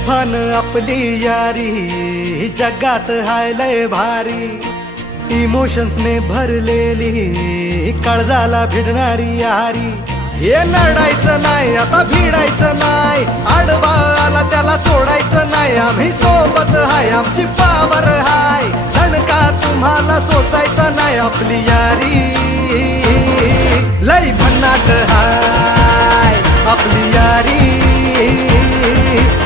तुफान आपली यारी जगात हाय लय भारी, इमोशन्स ने भरलेली काळजाला भिडणारी यारी. हे लढायचं नाही आता भिडायचं नाही, आडवा आला त्याला सोडायचं नाही. आम्ही सोबत हाय आमची पावर हाय, दणका तुम्हाला सोसायचा नाही. आपली यारी लय भन्नाट हाय, आपली यारी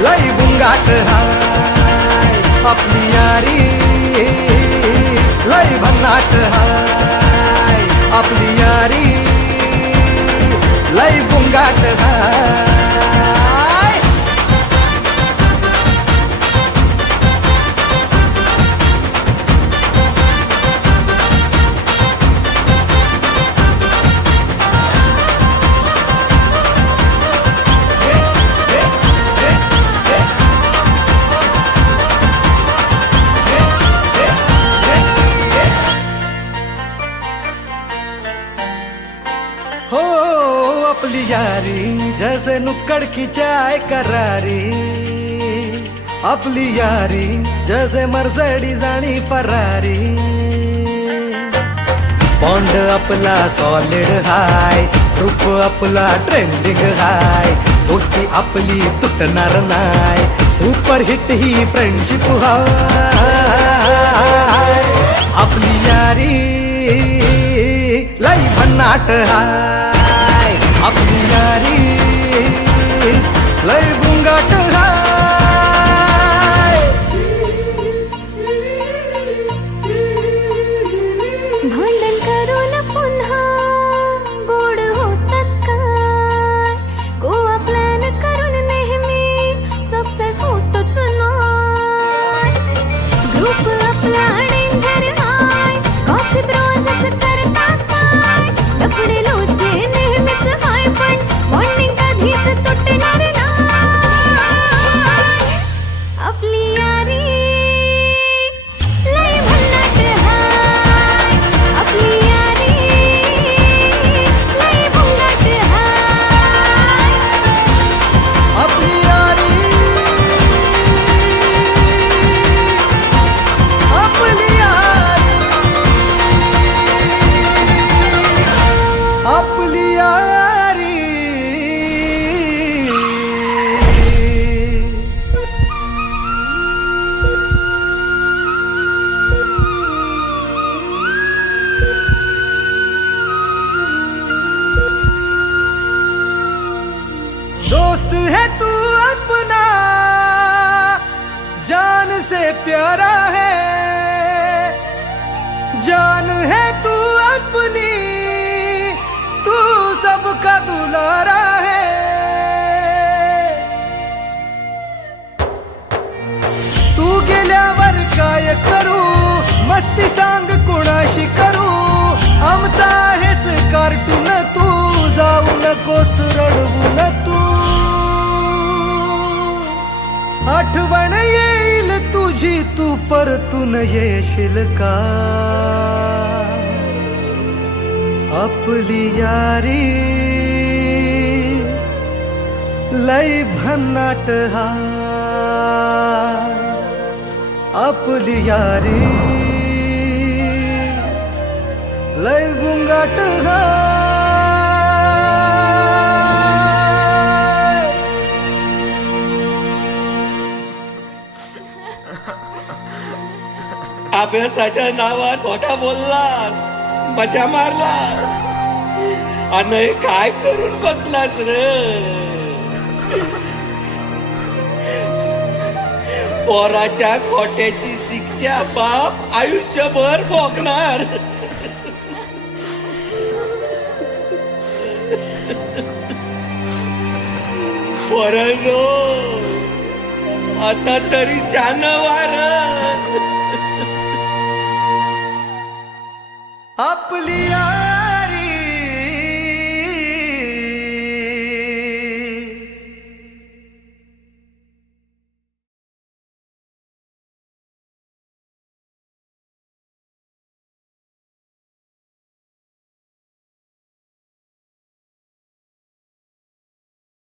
लय बुंगाट हाय. आपली यारी लय भन्नाट हाय, आपली यारी लय बुंगाट हाय. हो अपनी यारी जैसे नुक्कड़ की चाय करारी, आपली यारी जैसे मर्सिडीज आणि फरारी. बॉन्ड आपला सॉलिड हाय, रूप आपला ट्रेंडिंग हाय, दोस्ती आपली तुटणार नाय, सुपर हिट ही फ्रेंडशिप हाय. आपली यारी लय भन्नाट हाय, आपली यारी लय बुंगाट हाय. भांडण करून पुन्हा गोड होतात काय, गोवा प्लॅन करून नेहमी सक्सेस होतच नाही. ग्रुप आपला डेंजर हाय, गॉसिप रोजच करतात काय, लफडे लोचे नेहमीच हाय, पण बॉन्डिंग कधीच तुटणार नाही. आपली यारी लय भन्नाट हाय, आपली यारी लय बुंगाट हाय. आपली यारी आपली यारी आपली यारी. दोस्त है तू अपना, जान से प्यारा है, जान है तू अपनी, तू सबका दुलारा है. तू गेल्यावर काय करू, मस्ती सांग कोणाशी करू, आमचा आहेस कार्टून तू, जाऊ नकोस रडवून तू. आठवण येईल तुझी तू परतून येशील का, आपली यारी लय भन्नाट हाय, आपली यारी लय बुंगाट हाय. अभ्यासाच्या नावात खोटा बोललास, मजा मारला आणि काय करून बसलास रे. पोराच्या खोट्याची शिक्षा बाप आयुष्यभर भोगणार. पोरांनो आता तरी छान वार. आपली यारी